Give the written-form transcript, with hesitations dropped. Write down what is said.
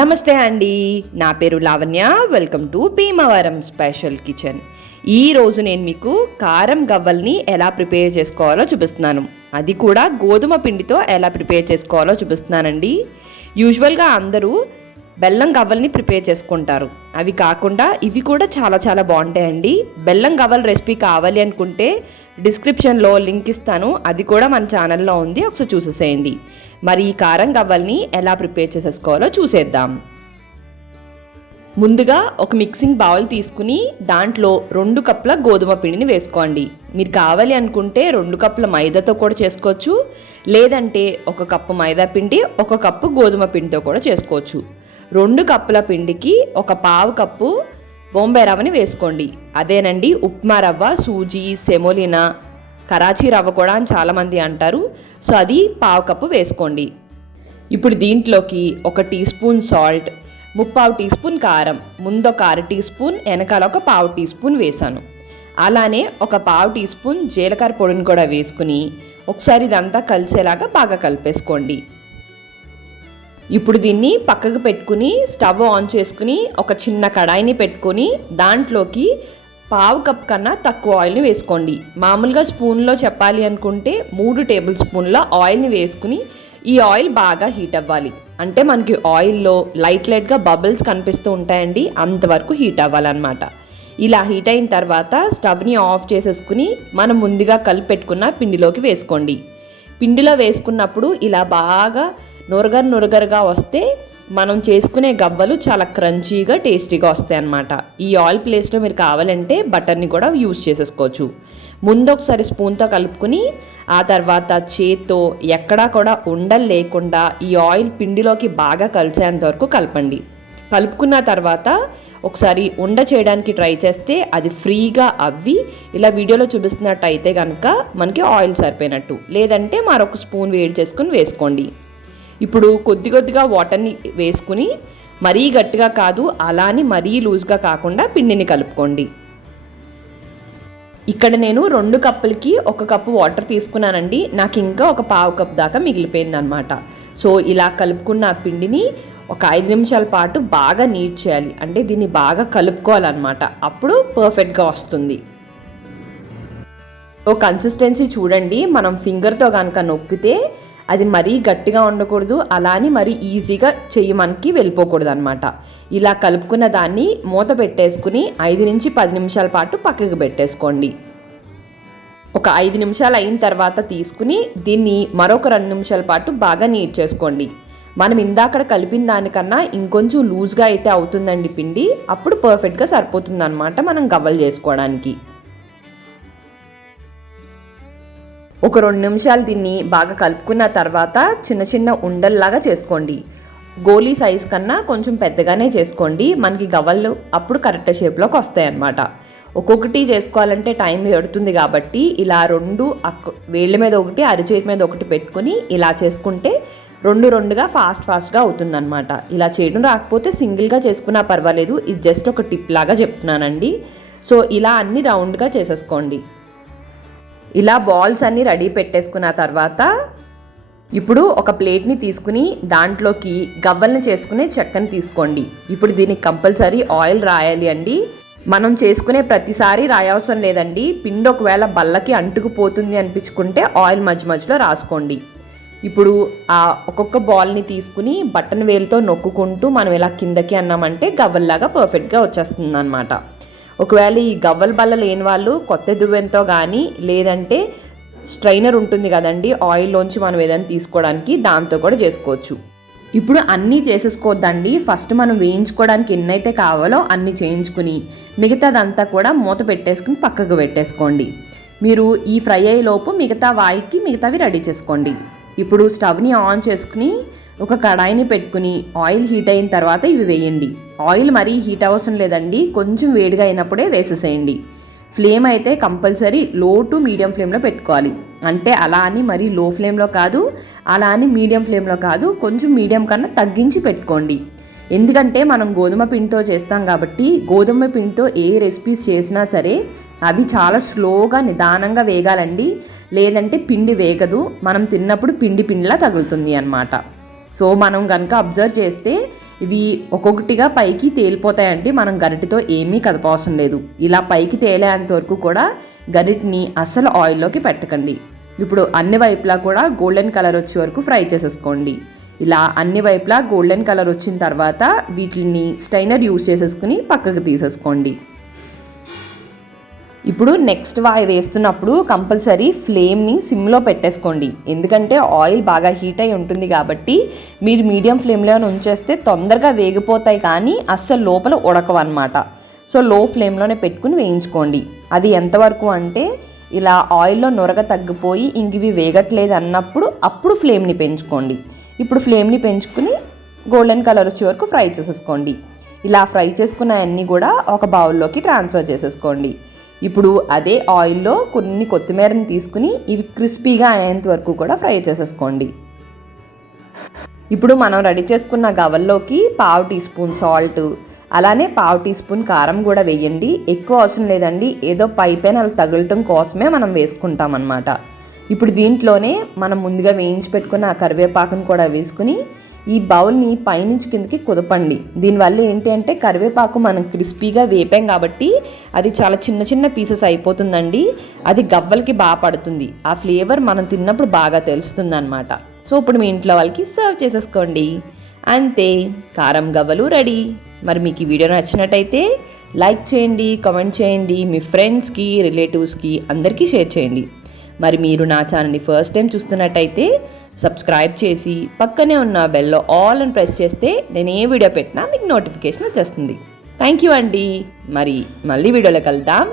నమస్తే అండి, నా పేరు Lavanya. Welcome to Bhimavaram special kitchen. ఈరోజు నేను మీకు కారం గవ్వల్ని ఎలా ప్రిపేర్ చేసుకోవాలో చూపిస్తున్నాను. అది కూడా గోధుమ పిండితో ఎలా ప్రిపేర్ చేసుకోవాలో చూపిస్తున్నానండి. యూజువల్గా అందరూ బెల్లం గవ్వల్ని ప్రిపేర్ చేసుకుంటారు. అవి కాకుండా ఇవి కూడా చాలా చాలా బాగుంటాయండి. బెల్లం గవ్వల రెసిపీ కావాలి అనుకుంటే డిస్క్రిప్షన్లో లింక్ ఇస్తాను, అది కూడా మన ఛానల్లో ఉంది, ఒకసారి చూసేసేయండి. మరి ఈ కారం గవ్వల్ని ఎలా ప్రిపేర్ చేసేసుకోవాలో చూసేద్దాం. ముందుగా ఒక మిక్సింగ్ బౌల్ తీసుకుని దాంట్లో 2 కప్పుల గోధుమ పిండిని వేసుకోండి. మీరు కావాలి అనుకుంటే 2 కప్పుల మైదాతో కూడా చేసుకోవచ్చు, లేదంటే 1 కప్పు మైదా పిండి 1 కప్పు గోధుమ పిండితో కూడా చేసుకోవచ్చు. 2 కప్పుల పిండికి 1/4 కప్పు బొంబాయి రవ్వని వేసుకోండి. అదేనండి ఉప్మా రవ్వ, సూజీ, సెమోలినా, కరాచీ రవ్వ కూడా అని చాలామంది అంటారు. సో అది 1/4 కప్పు వేసుకోండి. ఇప్పుడు దీంట్లోకి 1 teaspoon salt, 3/4 teaspoon కారం, ముందు 1/2 టీ స్పూన్, వెనకాల 1/4 టీ స్పూన్ వేసాను. అలానే 1/4 టీ స్పూన్ జీలకర్ర పొడిని కూడా వేసుకుని ఒకసారి ఇదంతా కలిసేలాగా బాగా కలిపేసుకోండి. ఇప్పుడు దీన్ని పక్కకు పెట్టుకుని స్టవ్ ఆన్ చేసుకుని ఒక చిన్న కడాయిని పెట్టుకొని దాంట్లోకి 1/4 కప్ కన్నా తక్కువ ఆయిల్ని వేసుకోండి. మామూలుగా స్పూన్లో చెప్పాలి అనుకుంటే 3 టేబుల్ స్పూన్ల ఆయిల్ని వేసుకుని ఈ ఆయిల్ బాగా హీట్ అవ్వాలి. అంటే మనకి ఆయిల్లో లైట్గా బబుల్స్ కనిపిస్తూ ఉంటాయండి, అంతవరకు హీట్ అవ్వాలన్నమాట. ఇలా హీట్ అయిన తర్వాత స్టవ్ని ఆఫ్ చేసేసుకుని మనం ముందుగా కలిపి పెట్టుకున్న పిండిలోకి వేసుకోండి. పిండిలో వేసుకున్నప్పుడు ఇలా బాగా నురగరుగా వస్తే మనం చేసుకునే గవ్వలు చాలా క్రంచీగా టేస్టీగా వస్తాయి అన్నమాట. ఈ ఆయిల్ ప్లేస్లో మీరు కావాలంటే బటర్ని కూడా యూజ్ చేసేసుకోవచ్చు. ముందు ఒకసారి స్పూన్తో కలుపుకుని ఆ తర్వాత చేత్తో ఎక్కడా కూడా ఉండలు లేకుండా ఈ ఆయిల్ పిండిలోకి బాగా కలిసేంత వరకు కలపండి. కలుపుకున్న తర్వాత ఒకసారి ఉండ చేయడానికి ట్రై చేస్తే అది ఫ్రీగా అవ్వి ఇలా వీడియోలో చూపిస్తున్నట్టు అయితే కనుక మనకి ఆయిల్ సరిపోయినట్టు, లేదంటే మరొక స్పూన్ వేడి చేసుకుని వేసుకోండి. ఇప్పుడు కొద్దిగా వాటర్ని వేసుకుని మరీ గట్టిగా కాదు, అలానే మరీ లూజ్గా కాకుండా పిండిని కలుపుకోండి. ఇక్కడ నేను 2 కప్పులకి 1 కప్పు వాటర్ తీసుకున్నానండి. నాకు ఇంకా 1/4 కప్ దాకా మిగిలిపోయింది అనమాట. సో ఇలా కలుపుకున్న పిండిని ఒక 5 నిమిషాల పాటు బాగా నీట్ చేయాలి. అంటే దీన్ని బాగా కలుపుకోవాలన్నమాట, అప్పుడు పర్ఫెక్ట్గా వస్తుంది. సో కన్సిస్టెన్సీ చూడండి, మనం ఫింగర్తో కనుక నొక్కితే అది మరీ గట్టిగా ఉండకూడదు, అలానే మరీ ఈజీగా చెయ్యి మనకి వెళ్ళిపోకూడదు అనమాట. ఇలా కలుపుకున్న దాన్ని మూత పెట్టేసుకుని 5 నుంచి 10 నిమిషాల పాటు పక్కకు పెట్టేసుకోండి. ఒక 5 నిమిషాలు అయిన తర్వాత తీసుకుని దీన్ని మరొక 2 నిమిషాల పాటు బాగా నీట్ చేసుకోండి. మనం ఇందాక కలిపిన దానికన్నా ఇంకొంచెం లూజ్గా అయితే అవుతుందండి పిండి, అప్పుడు పర్ఫెక్ట్గా సరిపోతుంది అనమాట మనం గవ్వలు చేసుకోవడానికి. ఒక 2 నిమిషాలు దీన్ని బాగా కలుపుకున్న తర్వాత చిన్న ఉండల్లాగా చేసుకోండి. గోలీ సైజ్ కన్నా కొంచెం పెద్దగానే చేసుకోండి, మనకి గవ్వలు అప్పుడు కరెక్ట్ షేప్లోకి వస్తాయి అన్నమాట. ఒక్కొక్కటి చేసుకోవాలంటే టైం పడుతుంది కాబట్టి ఇలా 2 వేళ్ళ మీద ఒకటి, అరిచేతి మీద ఒకటి పెట్టుకుని ఇలా చేసుకుంటే 2గా ఫాస్ట్గా అవుతుందన్నమాట. ఇలా చేయడం రాకపోతే సింగిల్గా చేసుకున్నా పర్వాలేదు, ఇది జస్ట్ ఒక టిప్ లాగా చెప్తున్నానండి. సో ఇలా అన్ని రౌండ్గా చేసేసుకోండి. ఇలా బాల్స్ అన్నీ రెడీ పెట్టేసుకున్న తర్వాత ఇప్పుడు ఒక ప్లేట్ని తీసుకుని దాంట్లోకి గవ్వల్ని చేసుకునే చెక్కని తీసుకోండి. ఇప్పుడు దీనికి కంపల్సరీ ఆయిల్ రాయాలి అండి. మనం చేసుకునే ప్రతిసారి రాయవసరం లేదండి. పిండి ఒకవేళ బల్లకి అంటుకుపోతుంది అనిపించుకుంటే ఆయిల్ మధ్యలో రాసుకోండి. ఇప్పుడు ఆ ఒక్కొక్క బాల్ని తీసుకుని బటన్ వేలుతో నొక్కుంటూ మనం ఇలా కిందకి అన్నామంటే గవ్వల్లాగా పర్ఫెక్ట్గా వచ్చేస్తుంది అన్నమాట. ఒకవేళ ఈ గవ్వల బల్ల లేని వాళ్ళు కొత్త దువ్వెంతో కానీ, లేదంటే స్ట్రైనర్ ఉంటుంది కదండి ఆయిల్లోంచి మనం ఏదైనా తీసుకోవడానికి, దాంతో కూడా చేసుకోవచ్చు. ఇప్పుడు అన్నీ చేసేసుకోవద్దండి. ఫస్ట్ మనం వేయించుకోవడానికి ఎన్నైతే కావాలో అన్నీ చేయించుకుని మిగతాదంతా కూడా మూత పెట్టేసుకుని పక్కకు పెట్టేసుకోండి. మీరు ఈ ఫ్రై అయ్యేలోపు మిగతా వాయికి మిగతావి రెడీ చేసుకోండి. ఇప్పుడు స్టవ్ని ఆన్ చేసుకుని ఒక కడాయిని పెట్టుకుని ఆయిల్ హీట్ అయిన తర్వాత ఇవి వేయండి. ఆయిల్ మరీ హీట్ అవసరం లేదండి, కొంచెం వేడిగా అయినప్పుడే వేసేసేయండి. ఫ్లేమ్ అయితే కంపల్సరీ లో టు మీడియం ఫ్లేమ్లో పెట్టుకోవాలి. అంటే అలా అని మరీ లో ఫ్లేమ్లో కాదు, అలా అని మీడియం ఫ్లేమ్లో కాదు, కొంచెం మీడియం కన్నా తగ్గించి పెట్టుకోండి. ఎందుకంటే మనం గోధుమ పిండితో చేస్తాం కాబట్టి గోధుమ పిండితో ఏ రెసిపీస్ చేసినా సరే అవి చాలా స్లోగా నిదానంగా వేగాలండి, లేదంటే పిండి వేగదు, మనం తిన్నప్పుడు పిండిలా తగులుతుంది అన్నమాట. సో మనం కనుక అబ్జర్వ్ చేస్తే ఇవి ఒక్కొక్కటిగా పైకి తేలిపోతాయండి. మనం గరిటెతో ఏమీ కదపవసరం లేదు. ఇలా పైకి తేలేంత వరకు కూడా గరిటని అస్సలు ఆయిల్లోకి పెట్టకండి. ఇప్పుడు అన్ని వైపులా కూడా గోల్డెన్ కలర్ వచ్చే వరకు ఫ్రై చేసేసుకోండి. ఇలా అన్ని వైపులా గోల్డెన్ కలర్ వచ్చిన తర్వాత వీటిని స్టైనర్ యూజ్ చేసేసుకుని పక్కకు తీసేసుకోండి. ఇప్పుడు నెక్స్ట్ వాయి వేస్తున్నప్పుడు కంపల్సరీ ఫ్లేమ్ని సిమ్లో పెట్టేసుకోండి. ఎందుకంటే ఆయిల్ బాగా హీట్ అయి ఉంటుంది కాబట్టి మీరు మీడియం ఫ్లేమ్లో ఉంచేస్తే తొందరగా వేగిపోతాయి, కానీ అస్సలు లోపల ఉడకవన్నమాట. సో లో ఫ్లేమ్లోనే పెట్టుకుని వేయించుకోండి. అది ఎంతవరకు అంటే ఇలా ఆయిల్లో నొరగ తగ్గిపోయి ఇంకివి వేగట్లేదు అన్నప్పుడు అప్పుడు ఫ్లేమ్ని పెంచుకోండి. ఇప్పుడు ఫ్లేమ్ని పెంచుకుని గోల్డెన్ కలర్ వచ్చే వరకు ఫ్రై చేసేసుకోండి. ఇలా ఫ్రై చేసుకున్న అన్నీ కూడా ఒక బౌల్లోకి ట్రాన్స్ఫర్ చేసేసుకోండి. ఇప్పుడు అదే ఆయిల్లో కొన్ని కొత్తిమీరని తీసుకుని ఇవి క్రిస్పీగా అయ్యేంత వరకు కూడా ఫ్రై చేసేసుకోండి. ఇప్పుడు మనం రెడీ చేసుకున్న గవల్లోకి 1/2 టీ స్పూన్ సాల్ట్, అలానే 1/2 టీ స్పూన్ కారం కూడా వేయండి. ఎక్కువ అవసరం లేదండి, ఏదో పైపైన అలా తగలటం కోసమే మనం వేసుకుంటాం అన్నమాట. ఇప్పుడు దీంట్లోనే మనం ముందుగా వేయించి పెట్టుకున్న ఆ కరివేపాకును కూడా వేసుకుని ఈ బౌల్ని పైనుంచి కిందకి కుదపండి. దీనివల్ల ఏంటి అంటే కరివేపాకు మనం క్రిస్పీగా వేపాం కాబట్టి అది చాలా చిన్న చిన్న పీసెస్ అయిపోతుందండి. అది గవ్వలకి బాగా పడుతుంది. ఆ ఫ్లేవర్ మనం తిన్నప్పుడు బాగా తెలుస్తుంది అన్నమాట. సో ఇప్పుడు మీ ఇంట్లో వాళ్ళకి సర్వ్ చేసేసుకోండి. అంతే, కారం గవ్వలు రెడీ. మరి మీకు ఈ వీడియో నచ్చినట్టయితే లైక్ చేయండి, కామెంట్ చేయండి, మీ ఫ్రెండ్స్కి, రిలేటివ్స్కి అందరికీ షేర్ చేయండి. మరి మీరు నా ఛానల్ని ఫస్ట్ టైం చూస్తున్నట్టయితే సబ్స్క్రైబ్ చేసి పక్కనే ఉన్న బెల్లో ఆల్ అని ప్రెస్ చేస్తే నేను ఏ వీడియో పెట్టినా మీకు నోటిఫికేషన్ వచ్చేస్తుంది. థ్యాంక్ యూ అండి. మరి మళ్ళీ వీడియోలో కలుద్దాం.